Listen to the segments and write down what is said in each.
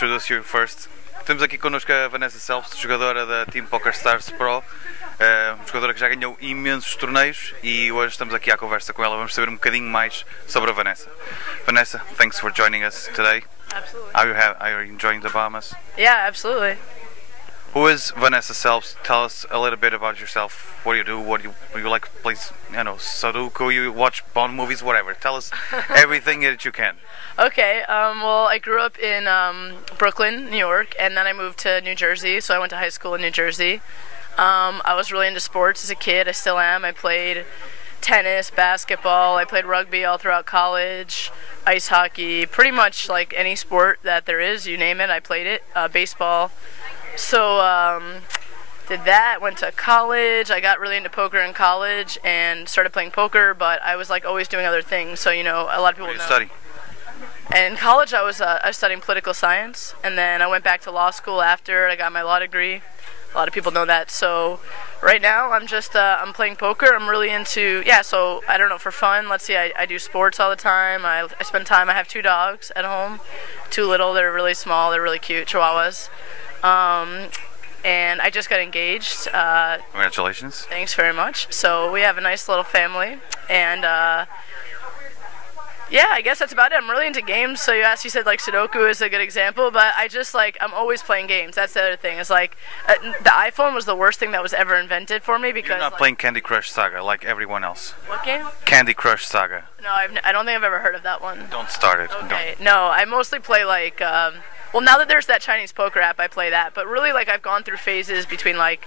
introduce you first. Temos aqui connosco a Vanessa Selbst, jogadora da Team Pokerstars Pro, jogadora que já ganhou imensos torneios e hoje estamos aqui à conversa com ela. Vamos saber um bocadinho mais sobre a Vanessa. Vanessa, thanks for joining us today. Absolutely. Are you enjoying the Bahamas? Yeah, absolutely. Who is Vanessa Selbst? Tell us a little bit about yourself. What do you do? What do you like to play? You know, Sudoku. You watch Bond movies, whatever. Tell us everything that you can. Okay, well, I grew up in Brooklyn, New York, and then I moved to New Jersey, so I went to high school in New Jersey. I was really into sports as a kid. I still am. I played tennis, basketball. I played rugby all throughout college, ice hockey, pretty much like any sport that there is, you name it, I played it, baseball. So did that, went to college. I got really into poker in college and started playing poker, but I was like always doing other things, so you know, a lot of people What do you know. study? And in college I was studying political science, and then I went back to law school after I got my law degree. A lot of people know that. So right now I'm just I'm playing poker. I'm really into, so I don't know, for fun, let's see, I do sports all the time. I spend time, I have 2 dogs at home, 2 little, they're really small, they're really cute, chihuahuas. And I just got engaged. Congratulations. Thanks very much. So we have a nice little family, and yeah, I guess that's about it. I'm really into games. So you said like Sudoku is a good example, but I just like, I'm always playing games. That's the other thing. It's like the iPhone was the worst thing that was ever invented for me because You're not playing Candy Crush Saga like everyone else. What game? Candy Crush Saga. No, I don't think I've ever heard of that one. Don't start it. Okay. No, I mostly play like well, now that there's that Chinese poker app, I play that. But really, like, I've gone through phases between like,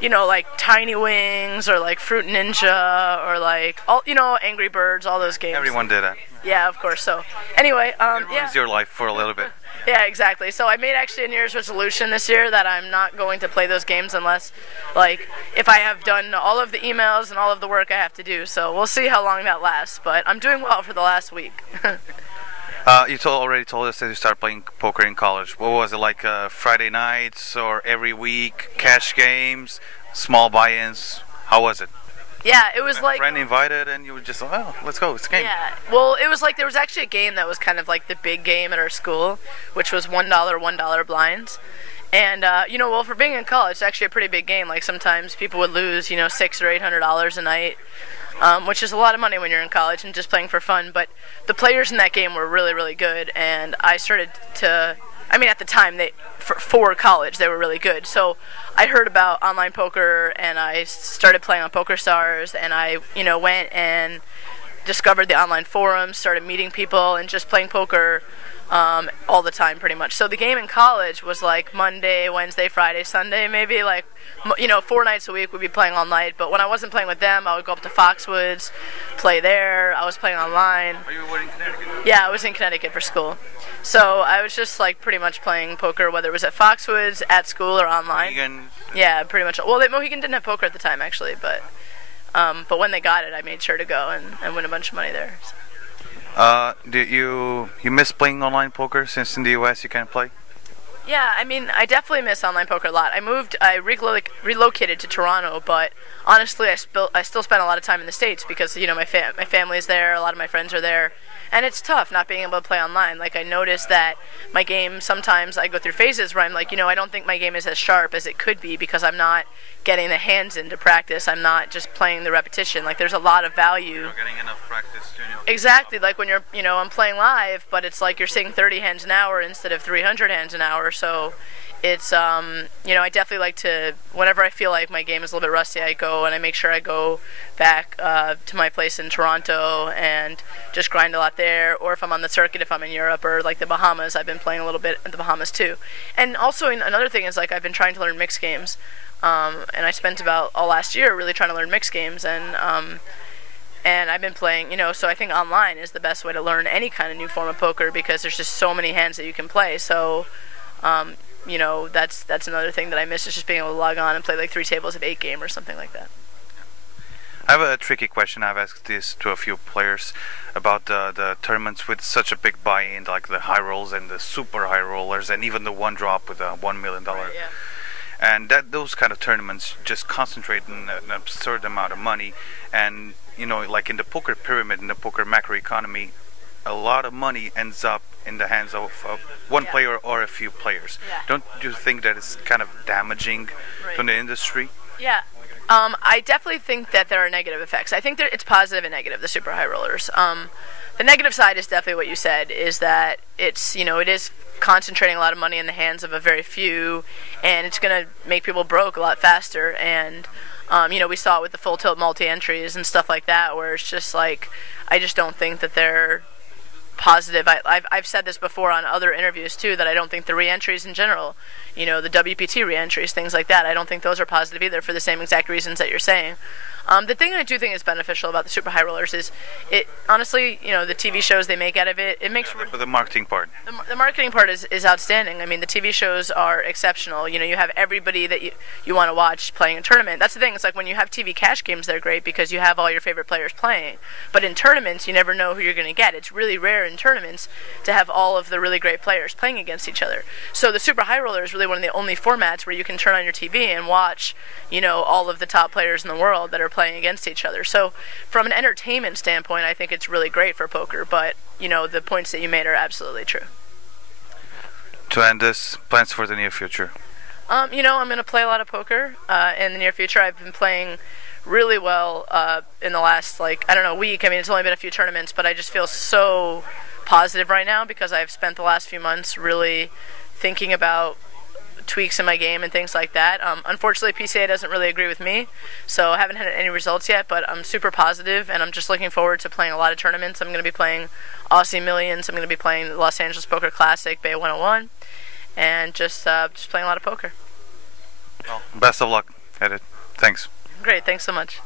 you know, like Tiny Wings or like Fruit Ninja or like all, you know, Angry Birds, all those games. Everyone did that. Yeah, of course. So anyway, It ruins your life for a little bit. Yeah, exactly. So I made actually a New Year's resolution this year that I'm not going to play those games unless, like, if I have done all of the emails and all of the work I have to do. So we'll see how long that lasts. But I'm doing well for the last week. You already told us that you started playing poker in college. What was it like? Friday nights or every week? Cash games, small buy-ins. How was it? Yeah, it was A like. friend invited, and you were just like, "Oh, let's go, it's a game." Yeah, well, it was like there was actually a game that was kind of like the big game at our school, which was $1 blinds. And you know, well, for being in college, it's actually a pretty big game. Like sometimes people would lose, you know, $600 or $800 a night. Which is a lot of money when you're in college and just playing for fun. But the players in that game were really, really good, and I started to, I mean, at the time, for college, they were really good. So I heard about online poker, and I started playing on Pokerstars, and I, you know, went and discovered the online forums, started meeting people, and just playing poker all the time, pretty much. So the game in college was like Monday, Wednesday, Friday, Sunday, maybe, like, you know, 4 nights a week we'd be playing all night. But when I wasn't playing with them, I would go up to Foxwoods, play there. I was playing online. Are you in Connecticut? Yeah, I was in Connecticut for school. So I was just like pretty much playing poker, whether it was at Foxwoods, at school, or online. Mohegan. Yeah, pretty much. Well, Mohegan didn't have poker at the time, actually, but when they got it, I made sure to go and win a bunch of money there. Do you miss playing online poker since in the US you can't play? Yeah, I mean, I definitely miss online poker a lot. I relocated to Toronto, but honestly, I still spend a lot of time in the States because, you know, my family's there, a lot of my friends are there, and it's tough not being able to play online. Like, I noticed that my game, sometimes I go through phases where I'm like, you know, I don't think my game is as sharp as it could be because I'm not getting the hands into practice. I'm not just playing the repetition. Like, there's a lot of value. You're not getting enough practice to know. Exactly, like when you're, you know, I'm playing live, but it's like you're seeing 30 hands an hour instead of 300 hands an hour, so it's, you know, I definitely like to, whenever I feel like my game is a little bit rusty, I go and I make sure I go back to my place in Toronto and just grind a lot there, or if I'm on the circuit, if I'm in Europe or like the Bahamas, I've been playing a little bit at the Bahamas too. And also, another thing is, like, I've been trying to learn mixed games, and I spent about all last year really trying to learn mixed games, and I've been playing, you know, so I think online is the best way to learn any kind of new form of poker because there's just so many hands that you can play. So, you know, that's another thing that I miss, is just being able to log on and play like 3 tables of 8 game or something like that. I have a tricky question. I've asked this to a few players about the tournaments with such a big buy-in, like the high rolls and the super high rollers, and even the one drop with a $1 million. Right, yeah. And those kind of tournaments just concentrate in an absurd amount of money. And, you know, like in the poker pyramid, in the poker macroeconomy, a lot of money ends up in the hands of one Yeah. player or a few players. Yeah. Don't you think that it's kind of damaging to the industry? Yeah. I definitely think that there are negative effects. I think that it's positive and negative, the super high rollers. The negative side is definitely what you said, is that it's, it is concentrating a lot of money in the hands of a very few, and it's going to make people broke a lot faster. And, we saw it with the full tilt multi-entries and stuff like that, where it's just like, I just don't think that they're positive. I've said this before on other interviews too, that I don't think the re-entries in general, the WPT re-entries, things like that, I don't think those are positive either for the same exact reasons that you're saying. The thing I do think is beneficial about the super high rollers is it honestly, the TV shows they make out of it, it makes The marketing part. the marketing part is outstanding. I mean, the TV shows are exceptional. You have everybody that you want to watch playing a tournament. That's the thing. It's like when you have TV cash games, they're great because you have all your favorite players playing. But in tournaments, you never know who you're going to get. It's really rare in tournaments to have all of the really great players playing against each other. So the super high roller is really one of the only formats where you can turn on your TV and watch, all of the top players in the world that are playing against each other. So from an entertainment standpoint, I think it's really great for poker. But, the points that you made are absolutely true. To end this, plans for the near future? I'm going to play a lot of poker in the near future. I've been playing really well in the last, week. I mean, it's only been a few tournaments, but I just feel so positive right now because I've spent the last few months really thinking about tweaks in my game and things like that. Unfortunately, PCA doesn't really agree with me, so I haven't had any results yet, but I'm super positive, and I'm just looking forward to playing a lot of tournaments. I'm going to be playing Aussie Millions. I'm going to be playing the Los Angeles Poker Classic, Bay 101, and just playing a lot of poker. Well, best of luck at it. Thanks. Great, thanks so much.